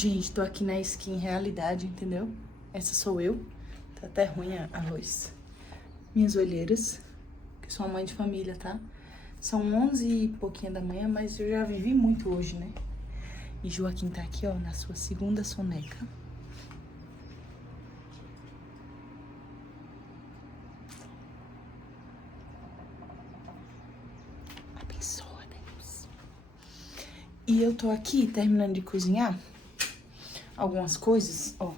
Gente, tô aqui na skin realidade, entendeu? Essa sou eu. Tá até ruim a luz. Minhas olheiras, que sou uma mãe de família, tá? São 11 e pouquinho da manhã, mas eu já vivi muito hoje, né? E Joaquim tá aqui, ó, na sua segunda soneca. Abençoa, Deus. E eu tô aqui terminando de cozinhar algumas coisas, ó.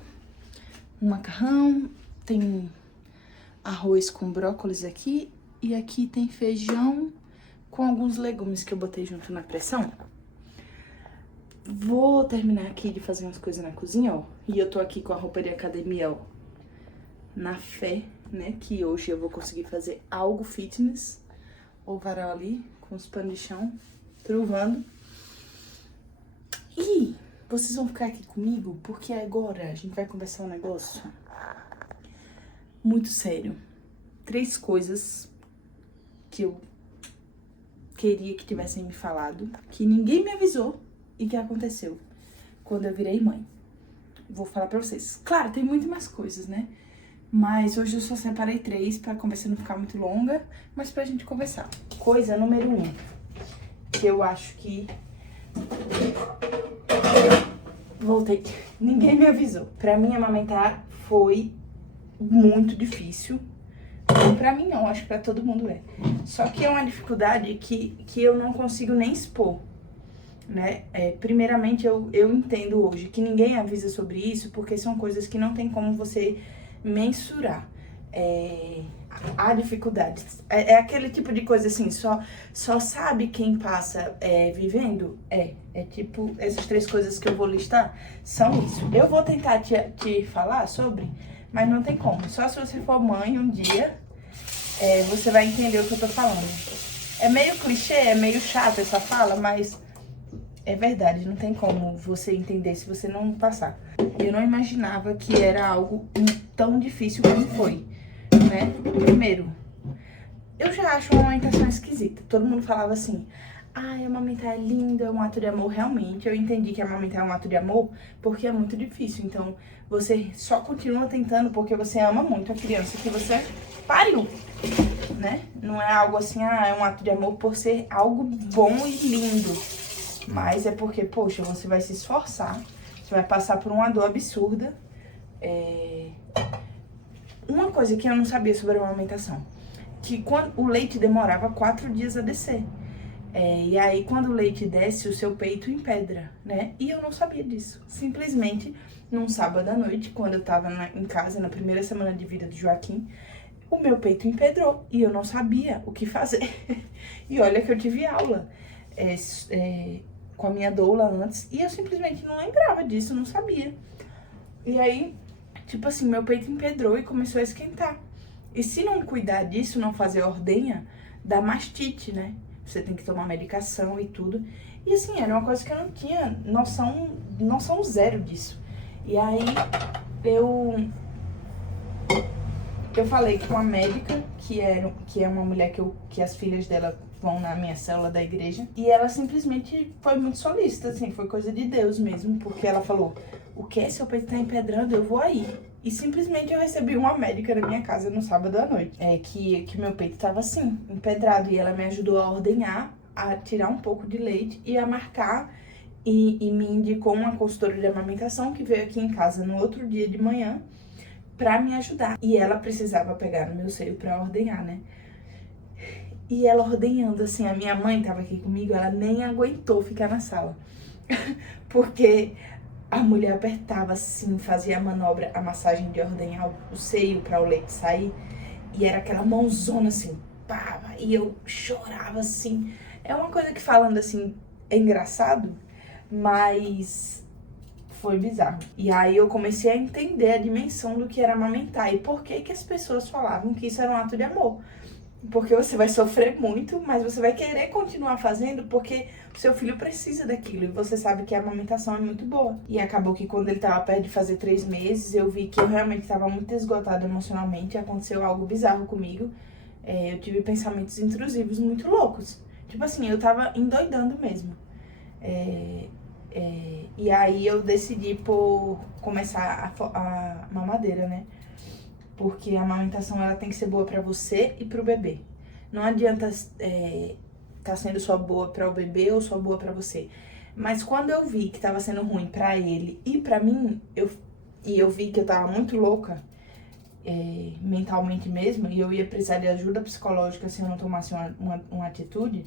Um macarrão, tem arroz com brócolis aqui. E aqui tem feijão com alguns legumes que eu botei junto na pressão. Vou terminar aqui de fazer umas coisas na cozinha, ó. E eu tô aqui com a roupa de academia, ó. Na fé, né, que hoje eu vou conseguir fazer algo fitness. O varal ali, com os panos de chão, truvando. E vocês vão ficar aqui comigo, porque agora a gente vai conversar um negócio muito sério. 3 coisas que eu queria que tivessem me falado, que ninguém me avisou e que aconteceu quando eu virei mãe. Vou falar pra vocês. Claro, tem muito mais coisas, né? Mas hoje eu só separei 3 pra conversa não ficar muito longa, mas pra gente conversar. Coisa número 1, que eu acho que... Voltei. Ninguém me avisou. Pra mim, amamentar foi muito difícil. Não pra mim não, acho que pra todo mundo é. Só que é uma dificuldade que eu não consigo nem expor, né? Primeiramente, eu entendo hoje que ninguém avisa sobre isso, porque são coisas que não tem como você mensurar. A dificuldade. É aquele tipo de coisa assim, só sabe quem passa vivendo? É tipo, essas 3 coisas que eu vou listar são isso. Eu vou tentar te falar sobre, mas não tem como. Só se você for mãe um dia, você vai entender o que eu tô falando. É meio clichê, é meio chato essa fala, mas é verdade, não tem como você entender se você não passar. Eu não imaginava que era algo tão difícil como foi, né? Primeiro, eu já acho uma amamentação esquisita. Todo mundo falava assim, amamentar é lindo, é um ato de amor. Realmente, eu entendi que amamentar é um ato de amor porque é muito difícil. Então, você só continua tentando porque você ama muito a criança que você pariu, né? Não é algo assim, é um ato de amor por ser algo bom e lindo. Mas é porque, poxa, você vai se esforçar, você vai passar por uma dor absurda. Uma coisa que eu não sabia sobre a amamentação, que quando o leite demorava 4 dias a descer. E aí, quando o leite desce, o seu peito empedra, né? E eu não sabia disso. Simplesmente, num sábado à noite, quando eu tava em casa, na primeira semana de vida do Joaquim, o meu peito empedrou e eu não sabia o que fazer. E olha que eu tive aula com a minha doula antes, e eu simplesmente não lembrava disso, não sabia. E aí, tipo assim, meu peito empedrou e começou a esquentar. E se não cuidar disso, não fazer ordenha, dá mastite, né? Você tem que tomar medicação e tudo. E assim, era uma coisa que eu não tinha noção zero disso. E aí, eu falei com uma médica, que é uma mulher que as filhas dela vão na minha célula da igreja. E ela simplesmente foi muito solícita, assim, foi coisa de Deus mesmo. Porque ela falou, o que? Seu peito tá empedrando, eu vou aí. E simplesmente eu recebi uma médica na minha casa no sábado à noite. Que meu peito tava assim, empedrado. E ela me ajudou a ordenhar, a tirar um pouco de leite e a marcar. E me indicou uma consultora de amamentação que veio aqui em casa no outro dia de manhã pra me ajudar. E ela precisava pegar no meu seio pra ordenhar, né? E ela ordenhando, assim, a minha mãe tava aqui comigo, ela nem aguentou ficar na sala. Porque a mulher apertava assim, fazia a manobra, a massagem de ordenhar o seio pra o leite sair. E era aquela mãozona assim, pá, e eu chorava assim. É uma coisa que falando assim, é engraçado, mas foi bizarro. E aí eu comecei a entender a dimensão do que era amamentar e por que as pessoas falavam que isso era um ato de amor. Porque você vai sofrer muito, mas você vai querer continuar fazendo porque o seu filho precisa daquilo. E você sabe que a amamentação é muito boa. E acabou que quando ele tava perto de fazer 3 meses, eu vi que eu realmente tava muito esgotada emocionalmente. Aconteceu algo bizarro comigo. Eu tive pensamentos intrusivos muito loucos. Tipo assim, eu tava endoidando mesmo. E aí eu decidi por começar a mamadeira, né? Porque a amamentação ela tem que ser boa pra você e pro bebê. Não adianta tá sendo só boa para o bebê ou só boa pra você. Mas quando eu vi que tava sendo ruim pra ele e pra mim, eu vi que eu tava muito louca, mentalmente mesmo, e eu ia precisar de ajuda psicológica se eu não tomasse uma atitude,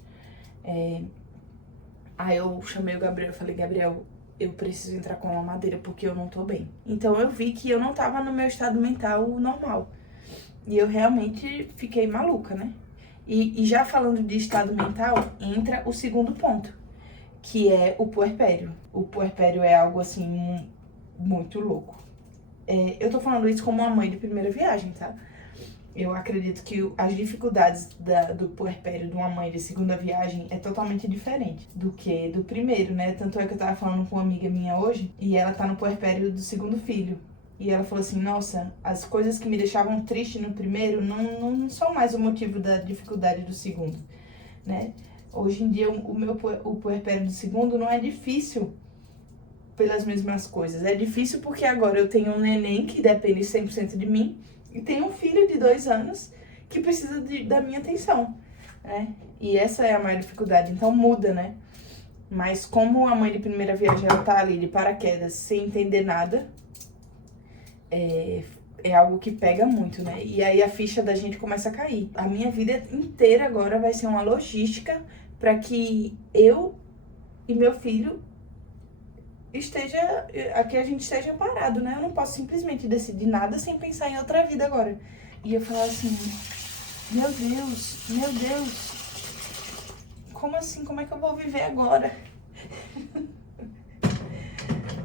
aí eu chamei o Gabriel e falei, Gabriel, eu preciso entrar com a mamadeira porque eu não tô bem. Então eu vi que eu não tava no meu estado mental normal. E eu realmente fiquei maluca, né? E já falando de estado mental, entra o segundo ponto, que é o puerpério. O puerpério é algo, assim, muito louco. Eu tô falando isso como uma mãe de primeira viagem, tá? Eu acredito que as dificuldades do puerpério de uma mãe de segunda viagem é totalmente diferente do que do primeiro, né? Tanto é que eu tava falando com uma amiga minha hoje, e ela tá no puerpério do segundo filho. E ela falou assim, nossa, as coisas que me deixavam triste no primeiro não são mais o motivo da dificuldade do segundo, né? Hoje em dia, o puerpério do segundo não é difícil pelas mesmas coisas. É difícil porque agora eu tenho um neném que depende 100% de mim e tenho um filho de 2 anos que precisa da minha atenção, né? E essa é a maior dificuldade, então muda, né? Mas como a mãe de primeira viagem, ela tá ali de paraquedas sem entender nada, é algo que pega muito, né? E aí a ficha da gente começa a cair. A minha vida inteira agora vai ser uma logística para que eu e meu filho aqui a gente esteja parado, né? Eu não posso simplesmente decidir nada sem pensar em outra vida agora. E eu falar assim, meu Deus, como assim? Como é que eu vou viver agora?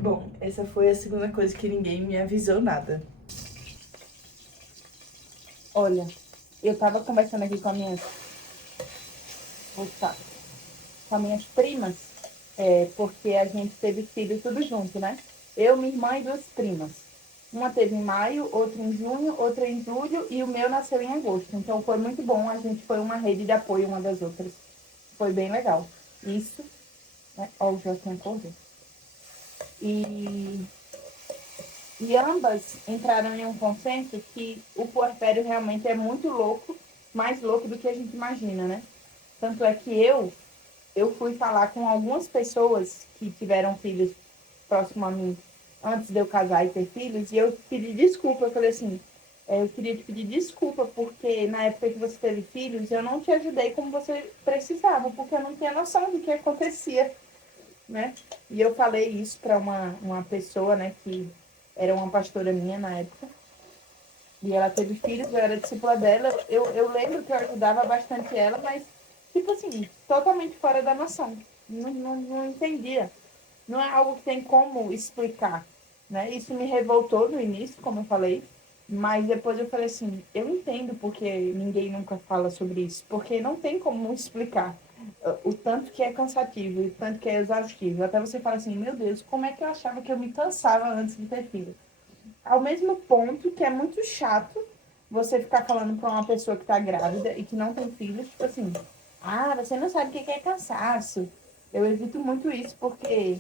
Bom, essa foi a segunda coisa que ninguém me avisou nada. Olha, eu tava conversando aqui com com as minhas primas, porque a gente teve filho tudo junto, né? Eu, minha irmã e 2 primas. Uma teve em maio, outra em junho, outra em julho e o meu nasceu em agosto. Então foi muito bom, a gente foi uma rede de apoio uma das outras. Foi bem legal. Isso, né? Ó, o Joaquim acordou. E ambas entraram em um consenso que o puerpério realmente é muito louco, mais louco do que a gente imagina, né? Tanto é que eu fui falar com algumas pessoas que tiveram filhos próximo a mim antes de eu casar e ter filhos, e eu pedi desculpa, eu falei assim, eu queria te pedir desculpa, porque na época que você teve filhos, eu não te ajudei como você precisava, porque eu não tinha noção do que acontecia, né? E eu falei isso para uma pessoa, né, que era uma pastora minha na época, e ela teve filhos, eu era discípula dela, eu lembro que eu ajudava bastante ela, mas, tipo assim, totalmente fora da noção, não entendia. Não é algo que tem como explicar, né? Isso me revoltou no início, como eu falei, mas depois eu falei assim, eu entendo porque ninguém nunca fala sobre isso, porque não tem como explicar o tanto que é cansativo, o tanto que é exaustivo. Até você fala assim, meu Deus, como é que eu achava que eu me cansava antes de ter filho? Ao mesmo ponto que é muito chato você ficar falando para uma pessoa que tá grávida e que não tem filho, tipo assim, ah, você não sabe o que é cansaço. Eu evito muito isso porque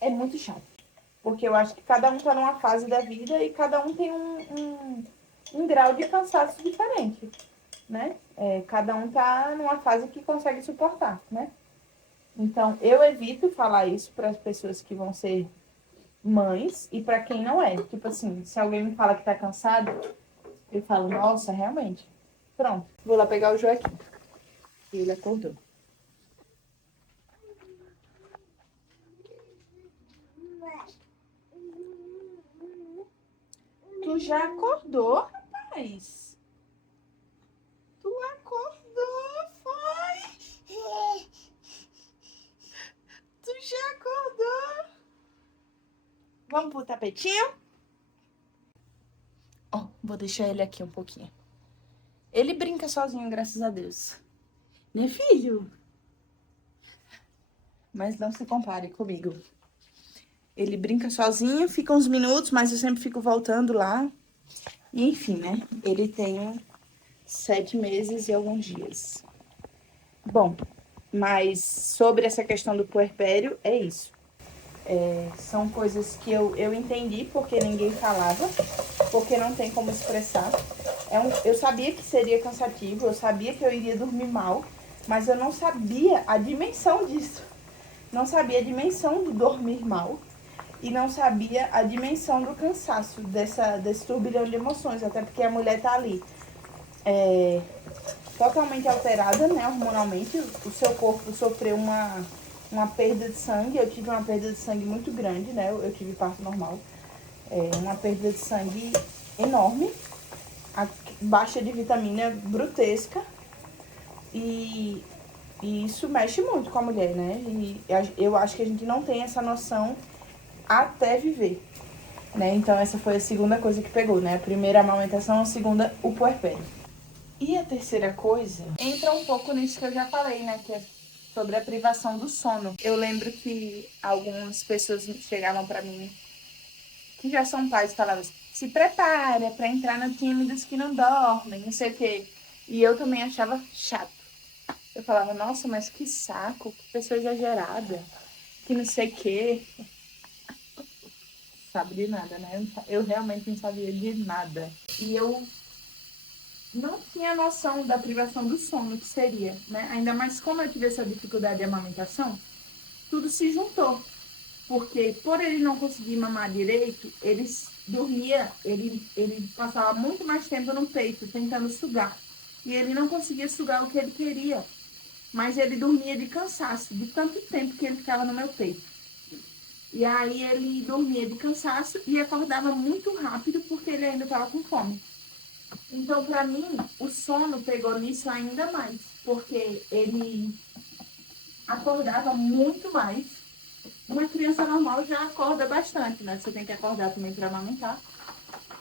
é muito chato. Porque eu acho que cada um tá numa fase da vida e cada um tem um grau de cansaço diferente, né? Cada um tá numa fase que consegue suportar, né? Então, eu evito falar isso para as pessoas que vão ser mães e para quem não é. Tipo assim, se alguém me fala que tá cansado, eu falo, nossa, realmente. Pronto, vou lá pegar o Joaquim. E ele acordou. Tu já acordou, rapaz? Tu acordou, foi? Tu já acordou? Vamos pro tapetinho? Ó, vou deixar ele aqui um pouquinho. Ele brinca sozinho, graças a Deus. Né, filho? Mas não se compare comigo. Ele brinca sozinho, fica uns minutos, mas eu sempre fico voltando lá. E enfim, né? Ele tem 7 meses e alguns dias. Bom, Mas sobre essa questão do puerpério, é isso. São coisas que eu entendi porque ninguém falava, porque não tem como expressar. Eu sabia que seria cansativo, eu sabia que eu iria dormir mal, mas eu não sabia a dimensão disso. Não sabia a dimensão de dormir mal e não sabia a dimensão do cansaço, desse turbilhão de emoções, até porque a mulher tá ali totalmente alterada, né, hormonalmente. O seu corpo sofreu uma perda de sangue. Eu tive uma perda de sangue muito grande, né, eu tive parto normal. Uma perda de sangue enorme, a baixa de vitamina brutesca, e isso mexe muito com a mulher, né, e eu acho que a gente não tem essa noção até viver, né, então essa foi a segunda coisa que pegou, né, a primeira a amamentação, a segunda o puerpério. E a terceira coisa entra um pouco nisso que eu já falei, né, que é sobre a privação do sono. Eu lembro que algumas pessoas chegavam pra mim, que já são pais, e falavam: se prepara pra entrar no time dos que não dormem, não sei o quê. E eu também achava chato. Eu falava: nossa, mas que saco, que pessoa exagerada, que não sei o quê. Sabe de nada, né? Eu realmente não sabia de nada. E eu não tinha noção da privação do sono que seria, né? Ainda mais como eu tive essa dificuldade de amamentação, tudo se juntou. Porque por ele não conseguir mamar direito, ele dormia, ele passava muito mais tempo no peito, tentando sugar. E ele não conseguia sugar o que ele queria. Mas ele dormia de cansaço, de tanto tempo que ele ficava no meu peito. E aí ele dormia de cansaço e acordava muito rápido porque ele ainda estava com fome. Então, pra mim, o sono pegou nisso ainda mais, porque ele acordava muito mais. Uma criança normal já acorda bastante, né? Você tem que acordar também para amamentar.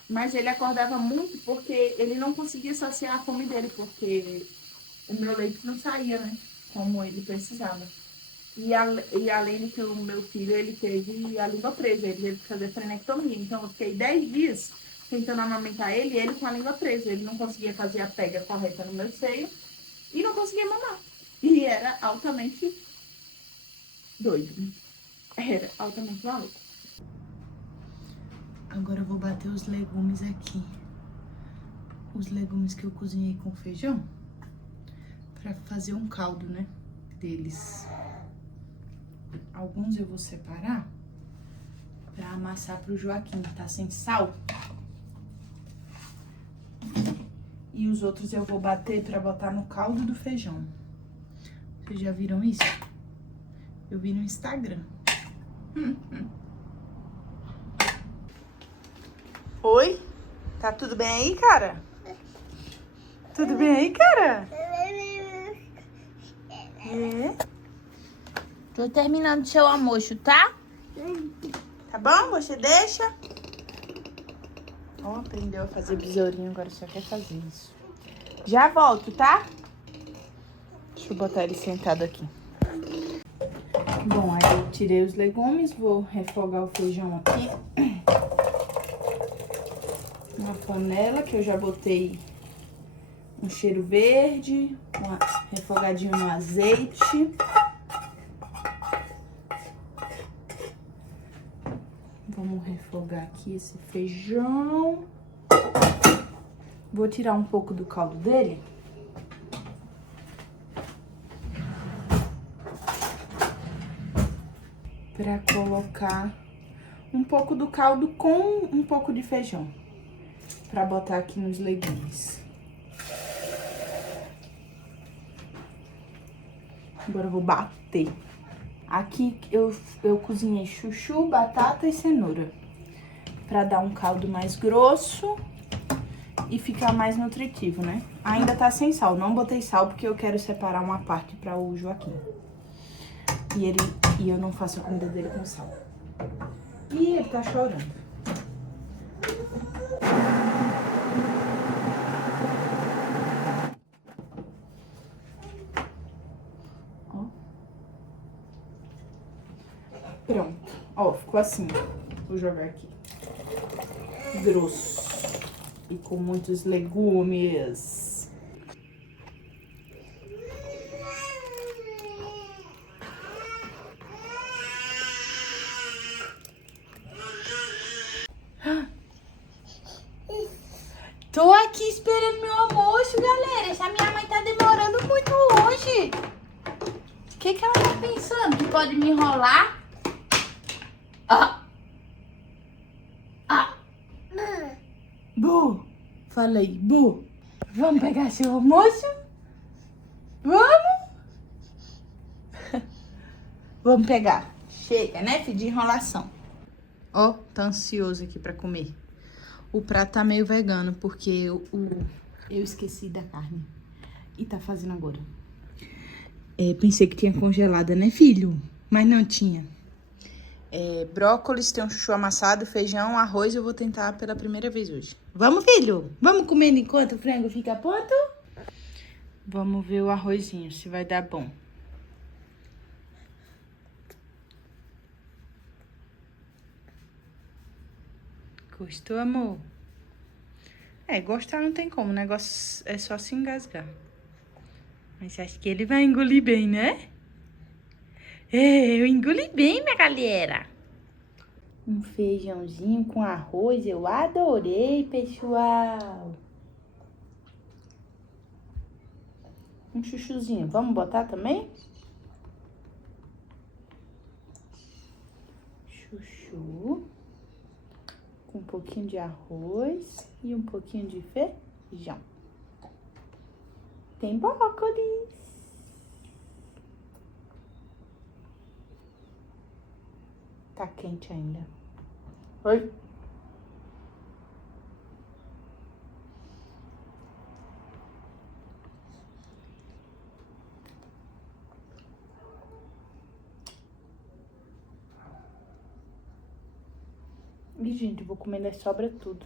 Mas ele acordava muito porque ele não conseguia saciar a fome dele, porque o meu leite não saía, né? Como ele precisava. E além de que o meu filho, ele teve a língua presa, ele teve que fazer frenectomia. Então, eu fiquei 10 dias tentando amamentar ele, e ele com a língua presa. Ele não conseguia fazer a pega correta no meu seio e não conseguia mamar. E era altamente doido. Era altamente maluco. Agora eu vou bater os legumes aqui. Os legumes que eu cozinhei com feijão. Pra fazer um caldo, né? Deles. Alguns eu vou separar pra amassar pro Joaquim, que tá sem sal. E os outros eu vou bater pra botar no caldo do feijão. Vocês já viram isso? Eu vi no Instagram. Oi? Tá tudo bem aí, cara? Tudo bem aí, cara? Tô terminando seu almoço, tá? Tá bom? Você deixa? Ó, aprendeu a fazer besourinho, agora só quer fazer isso. Já volto, tá? Deixa eu botar ele sentado aqui. Bom, aí eu tirei os legumes, vou refogar o feijão aqui. Uma panela que eu já botei um cheiro verde, refogadinho no azeite. Vamos refogar aqui esse feijão. Vou tirar um pouco do caldo dele. Pra colocar um pouco do caldo com um pouco de feijão. Pra botar aqui nos legumes. Agora eu vou bater. Aqui eu cozinhei chuchu, batata e cenoura. Pra dar um caldo mais grosso e ficar mais nutritivo, né? Ainda tá sem sal, não botei sal porque eu quero separar uma parte pra o Joaquim. E eu não faço a comida dele com sal. E ele tá chorando. Ó. Pronto. Ó, ficou assim. Vou jogar aqui. Grosso. E com muitos legumes. Tô aqui esperando meu almoço, galera. Essa minha mãe tá demorando muito hoje. O que ela tá pensando? Que pode me enrolar? Ah! Ah! Bu! Falei, Bu! Vamos pegar seu almoço? Vamos? Vamos pegar. Chega, né, filho, de enrolação. Ó, tá ansioso aqui pra comer. O prato tá meio vegano, porque eu esqueci da carne. E tá fazendo agora. Pensei que tinha congelada, né, filho? Mas não tinha. Brócolis, tem um chuchu amassado, feijão, arroz. Eu vou tentar pela primeira vez hoje. Vamos, filho? Vamos comendo enquanto o frango fica pronto? Vamos ver o arrozinho, se vai dar bom. Gostou, amor? Gostar não tem como, o negócio é só se engasgar. Mas acho que ele vai engolir bem, né? Eu engoli bem, minha galera. Um feijãozinho com arroz, eu adorei, pessoal. Um chuchuzinho, vamos botar também? Chuchu. Com um pouquinho de arroz e um pouquinho de feijão. Tem brócolis. Tá quente ainda. Oi. Ih, gente, eu vou comer das sobras tudo.